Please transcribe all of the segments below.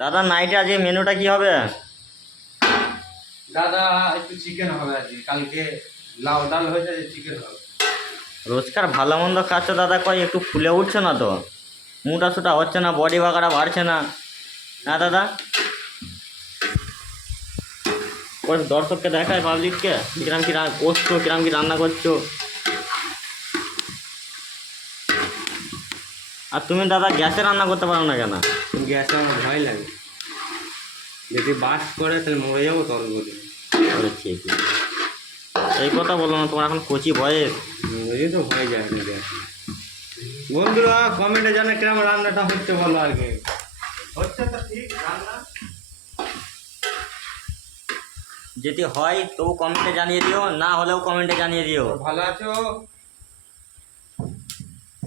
দাদা নাইটে আজকে মেনুটা কি হবে? দাদা একটু চিকেন হবে আজকে, কালকে লাউ ডাল হয়েছে, চিকেন হবে। রোজকার ভালো মন্দ খাচ্ছ দাদা, কই একটু ফুলে উঠছে না তো, মোটা সোটা হচ্ছে না, বডি বাগাটা বাড়ছে না। হ্যাঁ দাদা, ওই দর্শককে দেখায় পাবলিককে কিরাম কি করছো, কিরাম কি রান্না করছো। আর তুমি দাদা গ্যাসে রান্না করতে পারো না কেন? গ্যাসে আমার ভয় লাগে, যদি বাস করে তাহলে মরে যাবো তরল বলে। আরে ঠিক, এই কথা বলো না, তোমার এখন কচি বয়স। ওই তো ভয় যায় না গ্যাস। বন্ধুরা কমেন্টে জানে কিরম রান্নাটা হচ্ছে, বলো আর কি হচ্ছে তো ঠিক রান্না। যদি হয় তবু কমেন্টে জানিয়ে দিও, না হলেও কমেন্টে জানিয়ে দিও। ভালো আছো?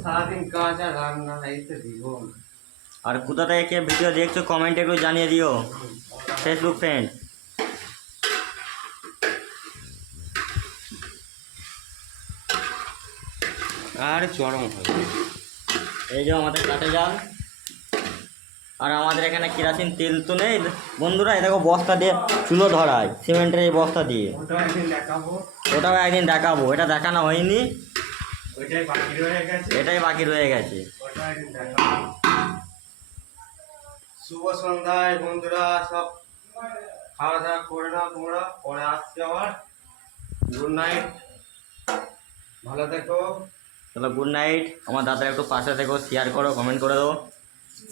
সারাদিন কাজ আর রান্না, এই তো জীবন। আর কোথা থেকে কে ভিডিও দেখছো কমেন্টে একটু জানিয়ে দিও, ফেসবুক ফ্রেন্ড। আর চরম হয়। এই যে আমাদের কাঠে জাল, আর আমাদের এখানে কেরাসিন তেল তো নেই বন্ধুরা। এই দেখো বস্তা দিয়ে চুলো ধরায়, সিমেন্টের এই বস্তা দিয়ে। ওটাও একদিন দেখাবো। ওটাও একদিন দেখাবো, এটা দেখানো হয়নি, ওইটাই বাকি রয়ে গেছে। এটাই বাকি রয়ে গেছে। ওটাও একদিন দেখাবো। শুভ সন্ধ্যায় বন্ধুরা, সব খাওয়া দাওয়া করে নাও তোমরা, পরে আসছে আবার। গুড নাইট, ভালো থেকো। চলো গুড নাইট। আমার দাদা একটু পাশে থেকো, শেয়ার করো, কমেন্ট করে দেবো।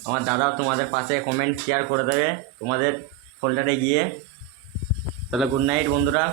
আমার দাদাও তোমাদের পাশে কমেন্ট শেয়ার করে দেবে তোমাদের ফোল্ডারে গিয়ে। তাহলে গুড নাইট বন্ধুরা।